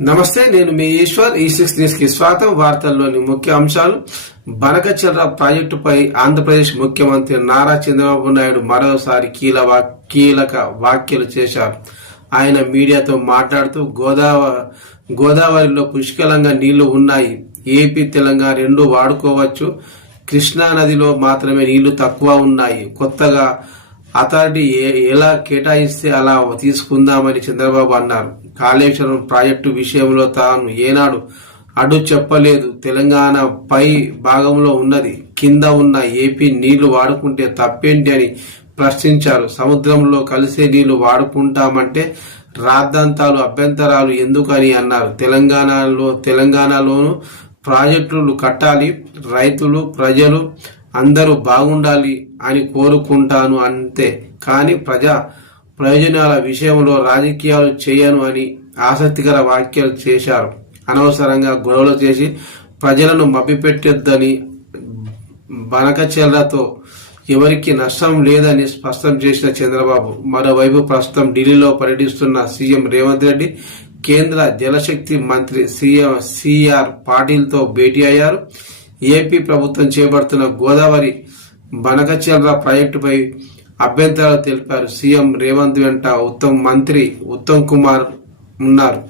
నమస్తే, నేను మీ ఈశ్వర్. ఈ6 న్యూస్ కి స్వాగతం. వార్తల్లోని ముఖ్య అంశాలు. బనకచెర్ల ప్రాజెక్టుపై ఆంధ్రప్రదేశ్ ముఖ్యమంత్రి నారా చంద్రబాబు నాయుడు మరోసారి కీలక వ్యాఖ్యలు చేశారు. ఆయన మీడియాతో మాట్లాడుతూ గోదావరిలో పుష్కలంగా నీళ్లు ఉన్నాయి, ఏపీ తెలంగాణ రెండు వాడుకోవచ్చు, కృష్ణా నదిలో మాత్రమే నీళ్లు తక్కువ ఉన్నాయి, కొత్తగా అథారిటీ ఎలా కేటాయిస్తే అలా తీసుకుందామని చంద్రబాబు అన్నారు. కాళేశ్వరం ప్రాజెక్టు విషయంలో తాను ఏనాడు అడ్డు చెప్పలేదు. తెలంగాణ పై భాగంలో ఉన్నది, కింద ఉన్న ఏపీ నీళ్లు వాడుకుంటే తప్పేంటి అని ప్రశ్నించారు. సముద్రంలో కలిసే నీళ్లు వాడుకుంటామంటే రాద్ధాంతాలు, అభ్యంతరాలు ఎందుకని అన్నారు. తెలంగాణలోను ప్రాజెక్టులు కట్టాలి, రైతులు ప్రజలు అందరూ బాగుండాలి అని కోరుకుంటాను అంతే, కానీ ప్రజా ప్రయోజనాల విషయంలో రాజకీయాలు చేయను అని ఆసక్తికర వ్యాఖ్యలు చేశారు. అనవసరంగా గొడవలు చేసి ప్రజలను మభ్యపెట్టొద్దని, బనకచెర్లతో ఎవరికి నష్టం లేదని స్పష్టం చేసిన చంద్రబాబు మరోవైపు ప్రస్తుతం ఢిల్లీలో పర్యటిస్తున్న సీఎం రేవంత్ రెడ్డి కేంద్ర జలశక్తి మంత్రి సిఆర్ పాటిల్తో భేటీ అయ్యారు. ఏపీ ప్రభుత్వం చేపడుతున్న గోదావరి బనకచెర్ల ప్రాజెక్టుపై అభ్యంతరాలు తెలిపారు. సీఎం రేవంత్ వెంట మంత్రి ఉత్తమ్ కుమార్ ఉన్నారు.